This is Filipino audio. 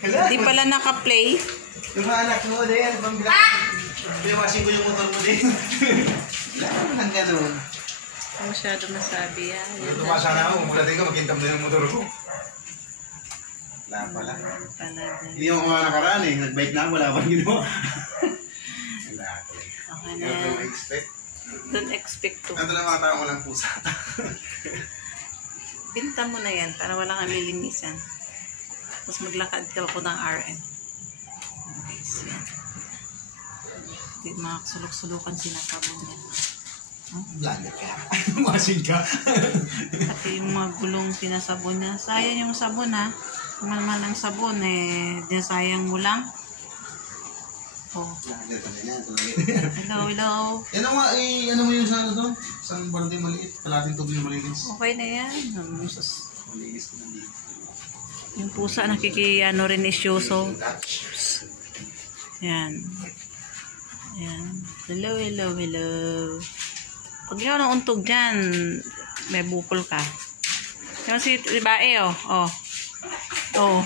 Hindi pala naka-play. Yung mga anak mo din, bang bilang. Piwasin ko yung motor mo din. Wala naman ang gano'n. Hindi masyado masabi yan. Tumasa na ako, mula din ka, magkintam na yung motor ko. Wala pala. Hindi yung mga nakaraan eh, nag-bike na, wala pang ginawa. Wala ako eh. Okay na yan. Don't expect to. Nandun ang mga tao mo lang pusa. Pinta mo na yan para wala kang lilinisan. Tapos maglakad ka po ng RM. Okay, so yan. Hindi makasulok-sulukan sinasabon niya. Blanket ka. Masin ka. Pati yung mga gulong sinasabon niya. Sayang yung sabon ha. Kung malaman ng sabon eh, dinasayang mo lang. Oh. Hello, hello. Ano nga eh, ano mo yung sa ano to? Isang balde maliit, kalating tubig na malinis. Okay na yan. Malinis ko na dito. Yung pusa nakiki-ano rin isyoso. Yan. Yan. Hello, hello, hello. Pag yun ang untog dyan, may bukol ka. Yung si bae, oh. Oh. Oh.